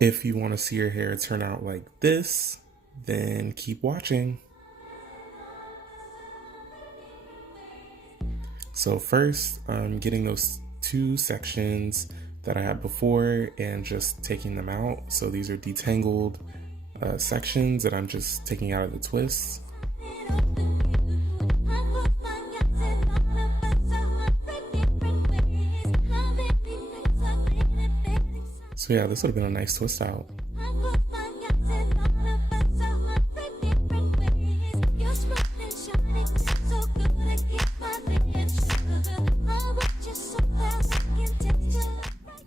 If you want to see your hair turn out like this, then keep watching. So first, I'm getting those two sections that I had before and just taking them out. So these are detangled sections that I'm just taking out of the twists. So yeah, this would have been a nice twist out.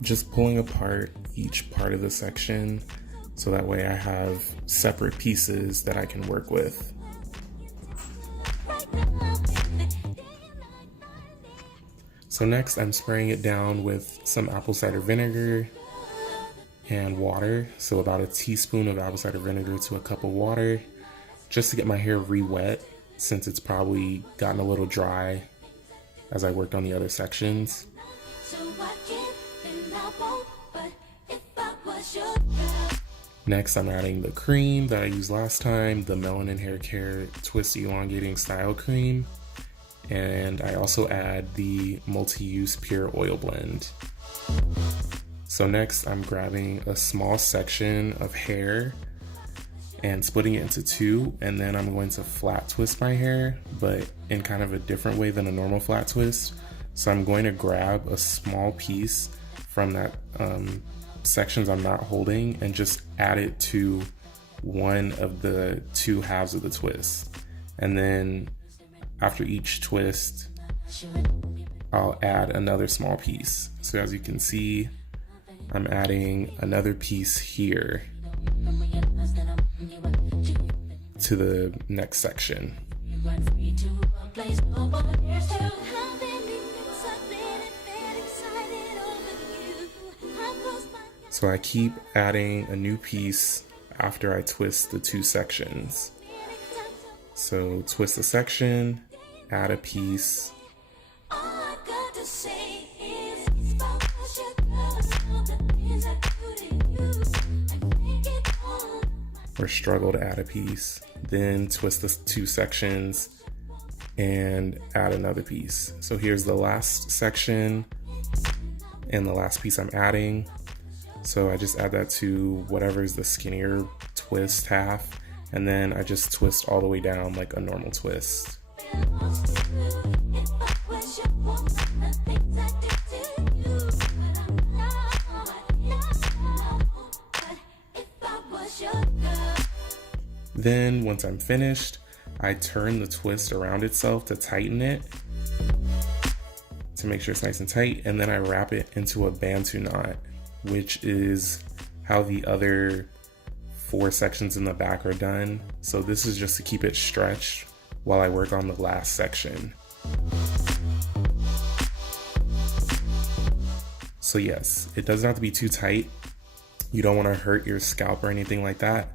Just pulling apart each part of the section so that way I have separate pieces that I can work with. So next I'm spraying it down with some apple cider vinegar and water. So about a teaspoon of apple cider vinegar to a cup of water, just to get my hair re-wet since it's probably gotten a little dry as I worked on the other sections. Next, I'm adding the cream that I used last time, the Melanin Haircare Twist Elongating Style Cream. And I also add the multi-use pure oil blend. So next, I'm grabbing a small section of hair and splitting it into two, and then I'm going to flat twist my hair, but in kind of a different way than a normal flat twist. So I'm going to grab a small piece from that sections I'm not holding and just add it to one of the two halves of the twist. And then after each twist, I'll add another small piece. So as you can see, I'm adding another piece here to the next section. So I keep adding a new piece after I twist the two sections. So twist a section, add a piece, or struggle to add a piece, then twist the two sections and add another piece. So here's the last section and the last piece I'm adding. So I just add that to whatever's the skinnier twist half, and then I just twist all the way down like a normal twist. Then once I'm finished, I turn the twist around itself to tighten it, to make sure it's nice and tight, and then I wrap it into a Bantu knot, which is how the other four sections in the back are done. So this is just to keep it stretched while I work on the last section. So yes, it doesn't have to be too tight. You don't want to hurt your scalp or anything like that.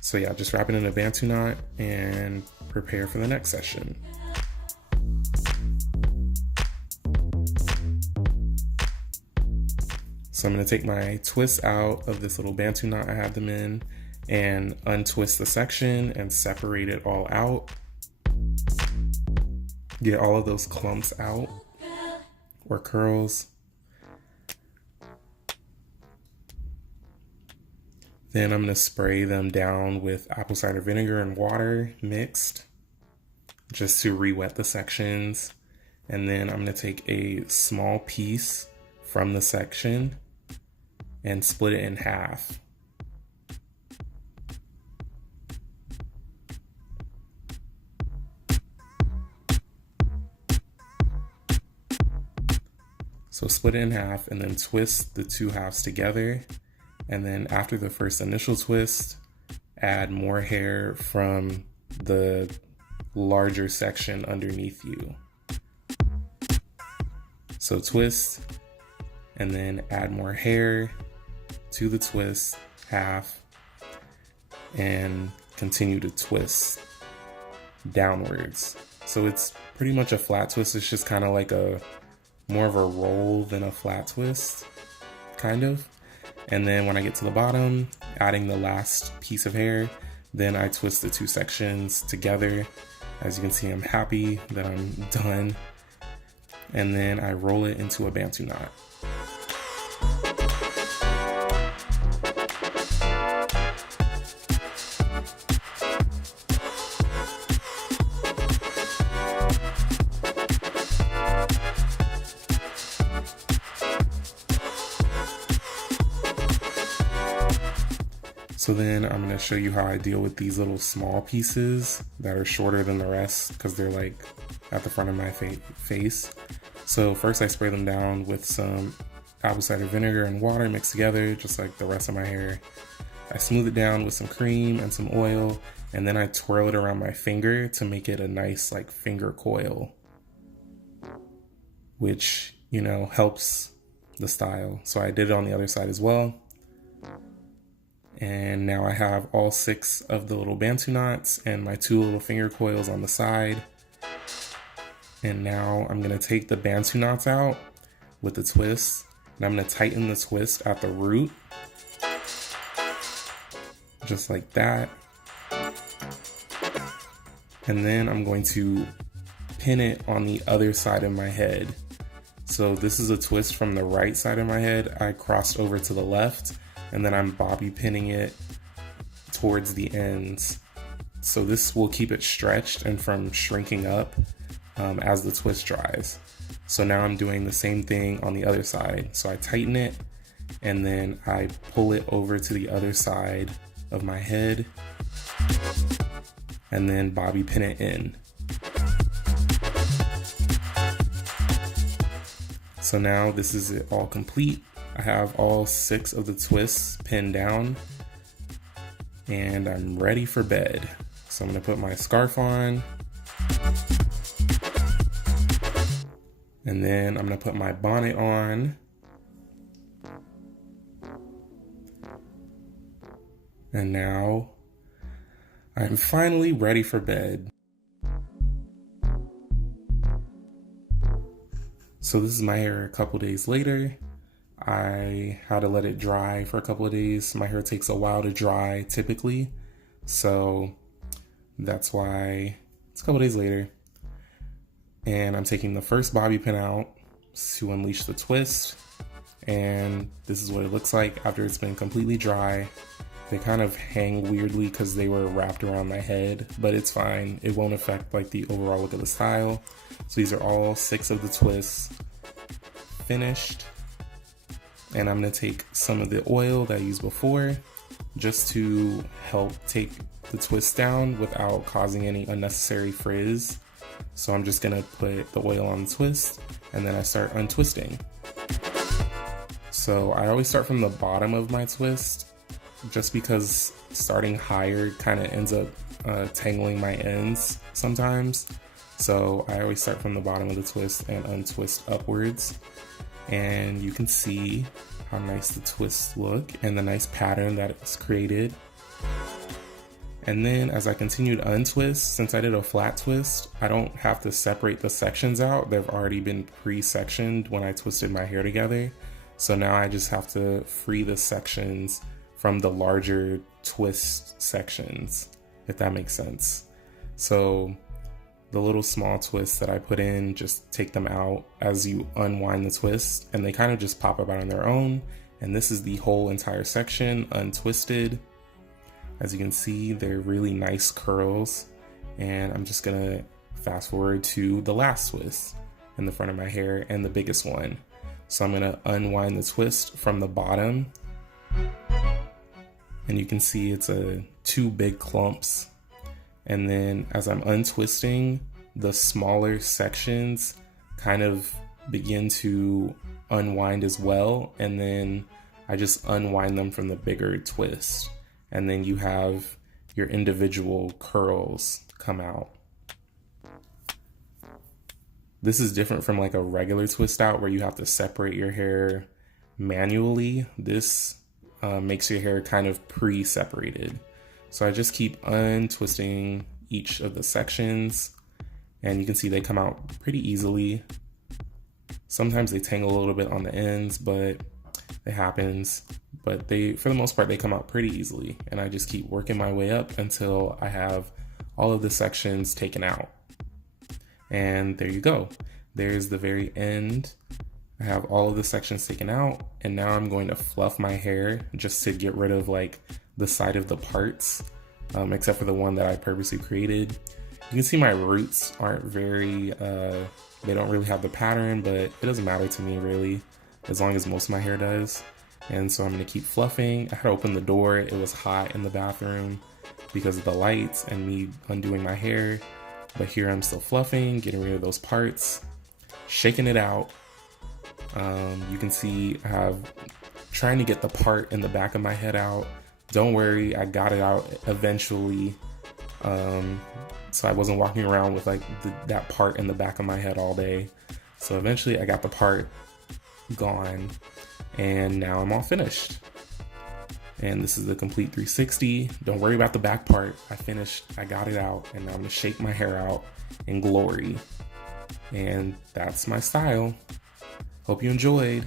So yeah, just wrap it in a Bantu knot and prepare for the next session. So I'm going to take my twists out of this little Bantu knot I had them in and untwist the section and separate it all out. Get all of those clumps out or curls. Then I'm going to spray them down with apple cider vinegar and water mixed just to re-wet the sections. And then I'm going to take a small piece from the section and split it in half. So split it in half and then twist the two halves together. And then after the first initial twist, add more hair from the larger section underneath you. So twist, and then add more hair to the twist, half, and continue to twist downwards. So it's pretty much a flat twist. It's just kind of like more of a roll than a flat twist, kind of. And then when I get to the bottom, adding the last piece of hair, then I twist the two sections together. As you can see, I'm happy that I'm done. And then I roll it into a Bantu knot. So then I'm gonna show you how I deal with these little small pieces that are shorter than the rest because they're like at the front of my face. So first I spray them down with some apple cider vinegar and water mixed together, just like the rest of my hair. I smooth it down with some cream and some oil, and then I twirl it around my finger to make it a nice like finger coil, which, you know, helps the style. So I did it on the other side as well. And now I have all 6 of the little Bantu knots and my 2 little finger coils on the side. And now I'm gonna take the Bantu knots out with the twist, and I'm gonna tighten the twist at the root, just like that. And then I'm going to pin it on the other side of my head. So this is a twist from the right side of my head. I crossed over to the left, and then I'm bobby pinning it towards the ends. So this will keep it stretched and from shrinking up as the twist dries. So now I'm doing the same thing on the other side. So I tighten it, and then I pull it over to the other side of my head, and then bobby pin it in. So now this is it all complete. I have all 6 of the twists pinned down, and I'm ready for bed. So I'm gonna put my scarf on, and then I'm gonna put my bonnet on, and now I'm finally ready for bed. So this is my hair a couple days later. I had to let it dry for a couple of days. My hair takes a while to dry typically, so that's why it's a couple days later. And I'm taking the first bobby pin out to unleash the twist, and this is what it looks like after it's been completely dry. They kind of hang weirdly because they were wrapped around my head, but it's fine. It won't affect like the overall look of the style. So these are all 6 of the twists finished. And I'm gonna take some of the oil that I used before just to help take the twist down without causing any unnecessary frizz. So I'm just gonna put the oil on the twist, and then I start untwisting. So I always start from the bottom of my twist, just because starting higher kind of ends up tangling my ends sometimes. So I always start from the bottom of the twist and untwist upwards. And you can see how nice the twists look and the nice pattern that it's created. And then as I continue to untwist, since I did a flat twist, I don't have to separate the sections out. They've already been pre-sectioned when I twisted my hair together. So now I just have to free the sections from the larger twist sections, if that makes sense. So the little small twists that I put in, just take them out as you unwind the twist, and they kind of just pop up out on their own. And this is the whole entire section untwisted. As you can see, they're really nice curls. And I'm just gonna fast forward to the last twist in the front of my hair and the biggest one. So I'm gonna unwind the twist from the bottom, and you can see it's 2 big clumps. And then as I'm untwisting, the smaller sections kind of begin to unwind as well. And then I just unwind them from the bigger twist. And then you have your individual curls come out. This is different from like a regular twist out where you have to separate your hair manually. This makes your hair kind of pre-separated. So I just keep untwisting each of the sections, and you can see they come out pretty easily. Sometimes they tangle a little bit on the ends, but it happens. but for the most part, they come out pretty easily. And I just keep working my way up until I have all of the sections taken out. And there you go. There's the very end. I have all of the sections taken out, and now I'm going to fluff my hair just to get rid of like the side of the parts, except for the one that I purposely created. You can see my roots aren't very, they don't really have the pattern, but it doesn't matter to me really, as long as most of my hair does. And so I'm gonna keep fluffing. I had to open the door, it was hot in the bathroom because of the lights and me undoing my hair. But here I'm still fluffing, getting rid of those parts, shaking it out. You can see I have trying to get the part in the back of my head out. Don't worry, I got it out eventually. So I wasn't walking around with like that part in the back of my head all day. So eventually I got the part gone, and now I'm all finished. And this is the complete 360. Don't worry about the back part. I finished, I got it out, and now I'm gonna shake my hair out in glory. And that's my style. Hope you enjoyed.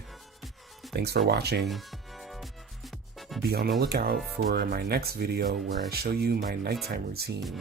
Thanks for watching. Be on the lookout for my next video where I show you my nighttime routine.